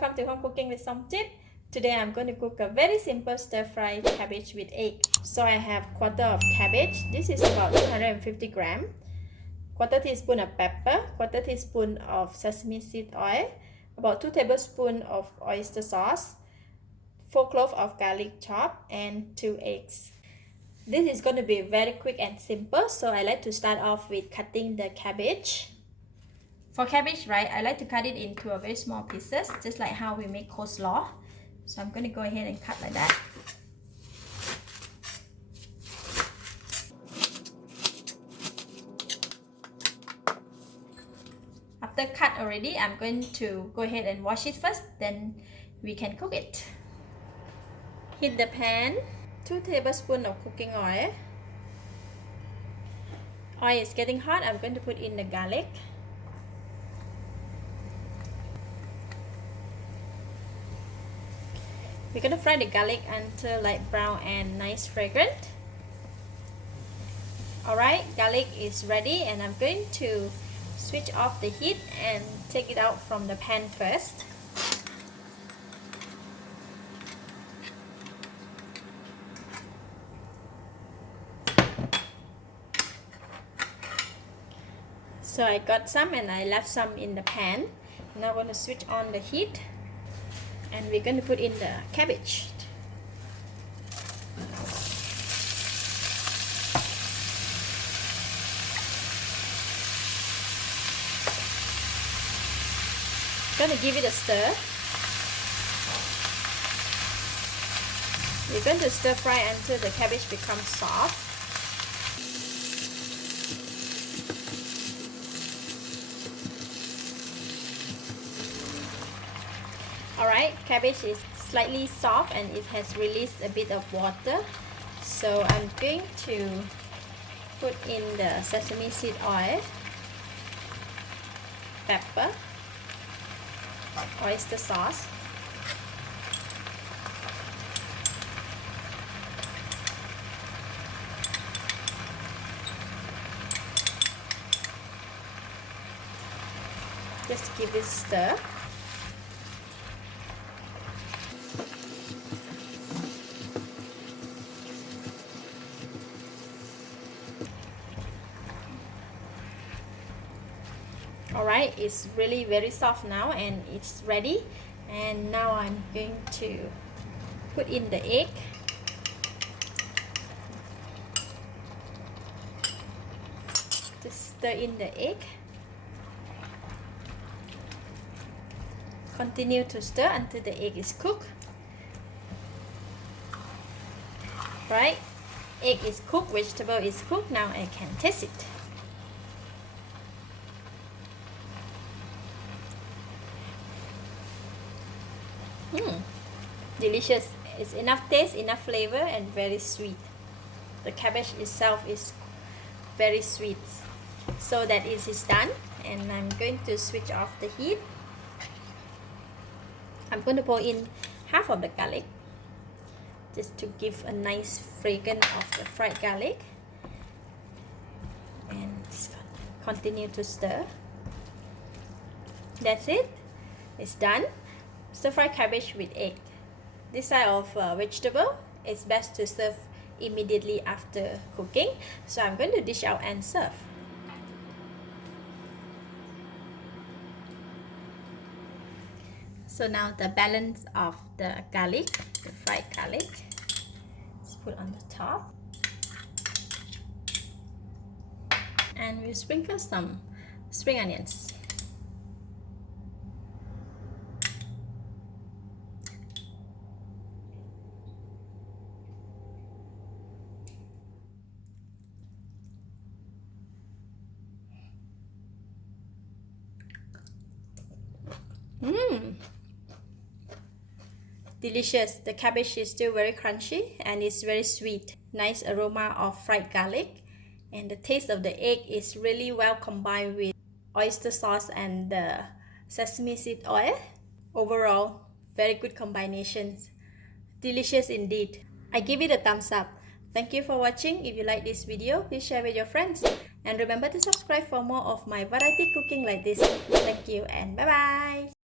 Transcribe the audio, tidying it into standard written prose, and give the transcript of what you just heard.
welcome to Home Cooking with Somjit. Today I'm going to cook a very simple stir fry cabbage with egg. So I have quarter of cabbage. This is about 250 gram. Quarter teaspoon of pepper, quarter teaspoon of sesame seed oil, about 2 tablespoons of oyster sauce, 4 cloves of garlic chop, and 2 eggs. This is going to be very quick and simple, so I like to start off with cutting the cabbage. For cabbage, right, I like to cut it into a very small pieces, just like how we make coleslaw. So I'm going to go ahead and cut like that. After cut already, I'm going to go ahead and wash it first, then we can cook it. Heat the pan, 2 tablespoons of cooking oil. Oil is getting hot, I'm going to put in the garlic. We're going to fry the garlic until light brown and nice fragrant. Alright, garlic is ready and I'm going to switch off the heat and take it out from the pan first. So I got some and I left some in the pan. Now I'm going to switch on the heat. And we're going to put in the cabbage. Going to give it a stir. We're going to stir fry until the cabbage becomes soft. Alright, cabbage is slightly soft and it has released a bit of water. So I'm going to put in the sesame seed oil, pepper, oyster sauce, just give it a stir. Alright, it's really very soft now and it's ready. And now I'm going to put in the egg. Just stir in the egg. Continue to stir until the egg is cooked. Right, egg is cooked, vegetable is cooked. Now I can taste it. Delicious. It's enough taste, enough flavor, and very sweet. The cabbage itself is very sweet. So that is done, and I'm going to switch off the heat. I'm going to pour in half of the garlic, just to give a nice fragrance of the fried garlic, and just continue to stir. That's it. It's done. Stir fry cabbage with egg. This type of vegetable is best to serve immediately after cooking. So I'm going to dish out and serve. So now the balance of the garlic, the fried garlic, let's put on the top. And we'll sprinkle some spring onions. Delicious. The cabbage is still very crunchy and it's very sweet. Nice aroma of fried garlic, and the taste of the egg is really well combined with oyster sauce and the sesame seed oil. Overall, very good combinations. Delicious indeed. I give it a thumbs up. Thank you for watching. If you like this video, please share with your friends. And remember to subscribe for more of my variety cooking like this. Thank you and bye bye.